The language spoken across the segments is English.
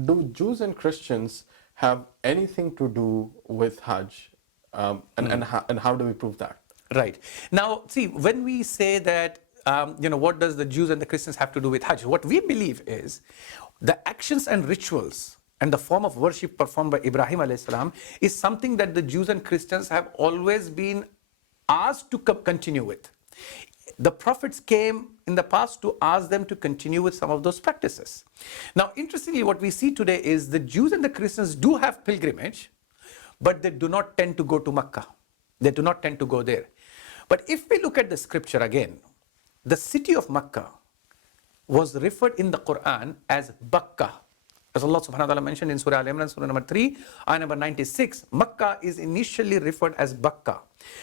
do Jews and Christians have anything to do with Hajj? And how do we prove that? Right. Now, see, when we say that, what does the Jews and the Christians have to do with Hajj? What we believe is the actions and rituals and the form of worship performed by Ibrahim alayhi salam is something that the Jews and Christians have always been asked to continue with. The prophets came in the past to ask them to continue with some of those practices. Now, interestingly, what we see today is the Jews and the Christians do have pilgrimage, but they do not tend to go to Makkah. They do not tend to go there. But if we look at the scripture again, the city of Makkah was referred in the Quran as Bakka. As Allah subhanahu wa ta'ala mentioned in Surah Al-Imran, Surah number 3, ayah number 96, Makkah is initially referred as Bakka.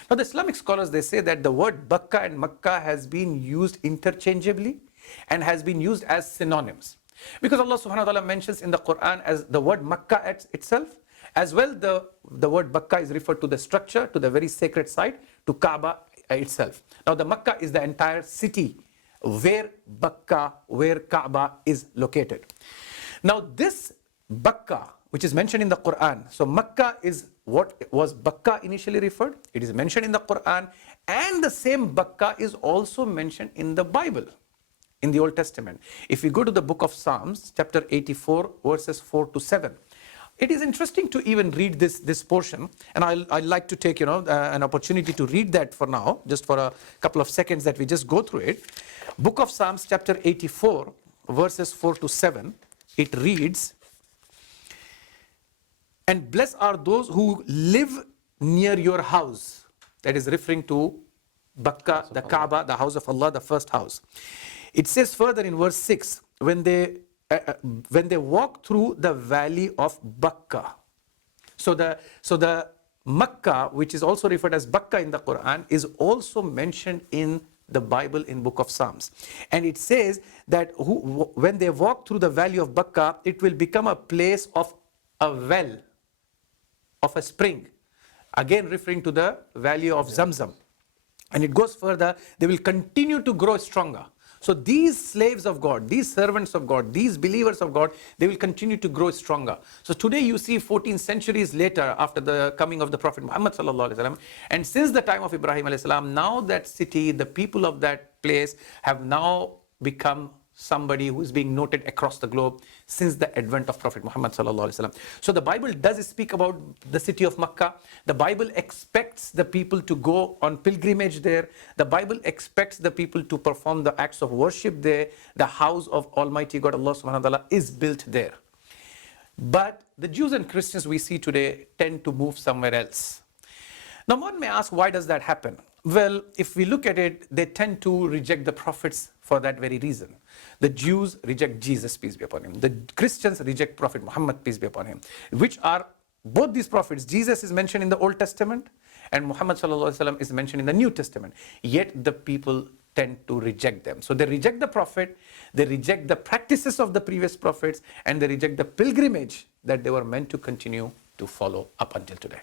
Now the Islamic scholars, they say that the word Bakka and Makkah has been used interchangeably and has been used as synonyms. Because Allah subhanahu wa ta'ala mentions in the Quran as the word Makkah itself, as well the word Bakka is referred to the structure, to the very sacred site, to Kaaba itself. Now the Makkah is the entire city where Bakka, where Kaaba is located. Now this Bakka, which is mentioned in the Quran, so Makkah is what was Bakka initially referred. It is mentioned in the Quran, and the same Bakka is also mentioned in the Bible, in the Old Testament. If we go to the book of Psalms, chapter 84, verses 4 to 7, it is interesting to even read this portion, and I'd like to take an opportunity to read that for now, just for a couple of seconds that we just go through it. Book of Psalms, chapter 84, verses 4 to 7. It reads, "And blessed are those who live near your house." That is referring to Bakka, the Kaaba, the house of Allah, the first house. It says further in verse 6, when they walk through the valley of Bakka. So the Makkah, which is also referred as Bakka in the Quran, is also mentioned in the Bible in book of Psalms. And it says that when they walk through the valley of Bakka, it will become a place of a well, of a spring. Again referring to the valley of Zamzam. And it goes further, they will continue to grow stronger. So these slaves of God, these servants of God, these believers of God, they will continue to grow stronger. So today you see 14 centuries later after the coming of the Prophet Muhammad sallallahu alaihi wasallam, and since the time of Ibrahim alayhi salam, now that city, the people of that place have now become somebody who is being noted across the globe since the advent of Prophet Muhammad sallallahu alaihi wasallam. So the Bible does speak about the city of Makkah. The Bible expects the people to go on pilgrimage there. The Bible expects the people to perform the acts of worship there. The house of Almighty God Allah subhanahu wa ta'ala is built there. But the Jews and Christians we see today tend to move somewhere else. Now one may ask, why does that happen? Well, if we look at it, they tend to reject the prophets for that very reason. The Jews reject Jesus, peace be upon him. The Christians reject Prophet Muhammad, peace be upon him. Which are both these prophets. Jesus is mentioned in the Old Testament and Muhammad sallallahu alaihi wasallam is mentioned in the New Testament. Yet the people tend to reject them. So they reject the prophet, they reject the practices of the previous prophets, and they reject the pilgrimage that they were meant to continue to follow up until today.